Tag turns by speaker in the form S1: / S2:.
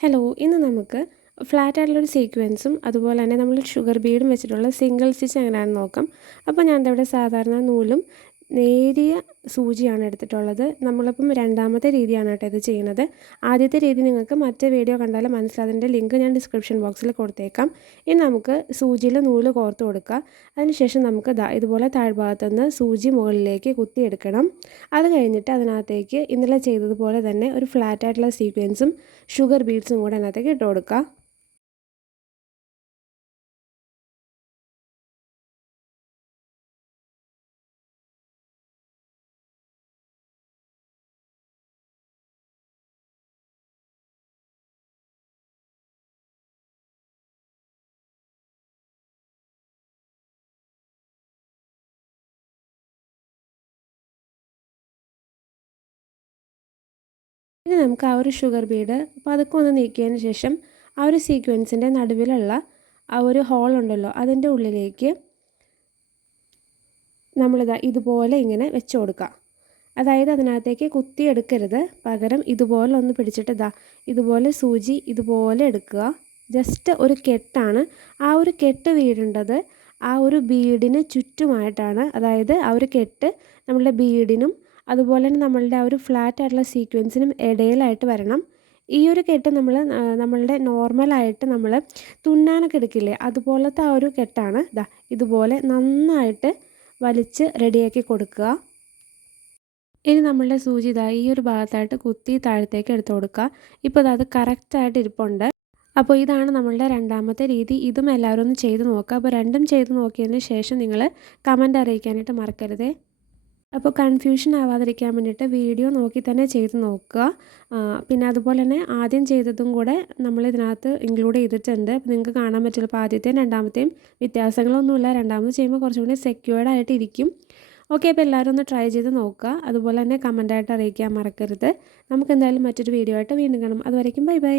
S1: Hello ഇന്ന് നമുക്ക് flat ആയിട്ടുള്ളൊരു സീക്വൻസും അതുപോലെ തന്നെ നമ്മൾ ഷുഗർ ബീഡും വെച്ചിട്ടുള്ള സിംഗിൾ സ്റ്റിച്ച് എങ്ങനെയാണെന്ന് നോക്കാം. അപ്പോൾ ഞാൻ ഇവിടെ സാധാരണ നൂലും നേരിയ സൂചിയാണ് എടുത്തിട്ടുള്ളത്. നമ്മളിപ്പം രണ്ടാമത്തെ രീതിയാണ് കേട്ടോ ഇത് ചെയ്യുന്നത്. ആദ്യത്തെ രീതി നിങ്ങൾക്ക് മറ്റേ വീഡിയോ കണ്ടാലും മനസ്സിലാവും. അതിന്റെ ലിങ്ക് ഞാൻ ഡിസ്ക്രിപ്ഷൻ ബോക്സിൽ കൊടുത്തേക്കാം. ഇനി നമുക്ക് സൂചിയിൽ നൂൽ കോർത്ത് കൊടുക്കുക അതിനുശേഷം നമുക്ക് ഇതുപോലെ താഴ്ഭാഗത്തുനിന്ന് സൂചി മുകളിലേക്ക് കുത്തിയെടുക്കണം. അത് കഴിഞ്ഞിട്ട് അതിനകത്തേക്ക് ഇന്നലെ ചെയ്തതുപോലെ തന്നെ ഒരു ഫ്ലാറ്റായിട്ടുള്ള സീക്വൻസും ഷുഗർ ബീഡ്സും കൂടെ അതിനകത്തേക്ക് ഇട്ട് കൊടുക്കുക ഇനി നമുക്ക് ആ ഒരു ഷുഗർ ബീഡ് പതുക്കെ ഒന്ന് നീക്കിയതിന് ശേഷം ആ ഒരു സീക്വൻസിന്റെ നടുവിലുള്ള ആ ഒരു ഹോൾ ഉണ്ടല്ലോ അതിന്റെ ഉള്ളിലേക്ക് നമ്മളിതാ ഇതുപോലെ ഇങ്ങനെ വെച്ച് കൊടുക്കുക. അതായത് അതിനകത്തേക്ക് കുത്തിയെടുക്കരുത് പകരം ഇതുപോലെ ഒന്ന് പിടിച്ചിട്ട് ഇതാ ഇതുപോലെ സൂചി ഇതുപോലെ എടുക്കുക. ജസ്റ്റ് ഒരു കെട്ടാണ്. ആ ഒരു കെട്ട് വീടേണ്ടത് ആ ഒരു ബീഡിന് ചുറ്റുമായിട്ടാണ്. അതായത് ആ ഒരു കെട്ട് നമ്മളുടെ ബീഡിനും അതുപോലെ തന്നെ നമ്മളുടെ ആ ഒരു ഫ്ലാറ്റ് ആയിട്ടുള്ള സീക്വൻസിനും ഇടയിലായിട്ട് വരണം. ഈ ഒരു കെട്ട് നമ്മൾ നമ്മളുടെ നോർമലായിട്ട് നമ്മൾ തുന്നാനൊക്കെ എടുക്കില്ലേ? അതുപോലത്തെ ആ ഒരു കെട്ടാണ് ഇതാ ഇതുപോലെ നന്നായിട്ട് വലിച്ച് റെഡിയാക്കി കൊടുക്കുക. ഇനി നമ്മളുടെ സൂചി ഇതാ ഈ ഒരു ഭാഗത്തായിട്ട് കുത്തി താഴത്തേക്ക് എടുത്തു കൊടുക്കുക. ഇപ്പോൾ അത് കറക്റ്റായിട്ട് ഇരിപ്പുണ്ട്. അപ്പോൾ ഇതാണ് നമ്മളുടെ രണ്ടാമത്തെ രീതി. ഇതും എല്ലാവരും ഒന്ന് ചെയ്ത് നോക്കുക. അപ്പോൾ രണ്ടും ചെയ്ത് നോക്കിയതിന് ശേഷം നിങ്ങൾ കമന്റ് അറിയിക്കാനായിട്ട് മറക്കരുതേ. അപ്പോൾ കൺഫ്യൂഷൻ ആവാതിരിക്കാൻ വേണ്ടിയിട്ട് വീഡിയോ നോക്കി തന്നെ ചെയ്ത് നോക്കുക. പിന്നെ അതുപോലെ തന്നെ ആദ്യം ചെയ്തതും കൂടെ നമ്മൾ ഇതിനകത്ത് ഇൻക്ലൂഡ് ചെയ്തിട്ടുണ്ട്. അപ്പോൾ നിങ്ങൾക്ക് കാണാൻ പറ്റില്ല അപ്പോൾ ആദ്യത്തെയും രണ്ടാമത്തെയും വ്യത്യാസങ്ങളൊന്നുമില്ല. രണ്ടാമത് ചെയ്യുമ്പോൾ കുറച്ചും കൂടി സെക്യൂർഡ് ആയിട്ടിരിക്കും. ഓക്കെ അപ്പോൾ എല്ലാവരും ഒന്ന് ട്രൈ ചെയ്ത് നോക്കുക. അതുപോലെ തന്നെ കമന്റായിട്ട് അറിയിക്കാൻ മറക്കരുത്. നമുക്ക് എന്തായാലും മറ്റൊരു വീഡിയോ ആയിട്ട് വീണ്ടും കാണാം. അതുവരയ്ക്കും ബൈ ബൈ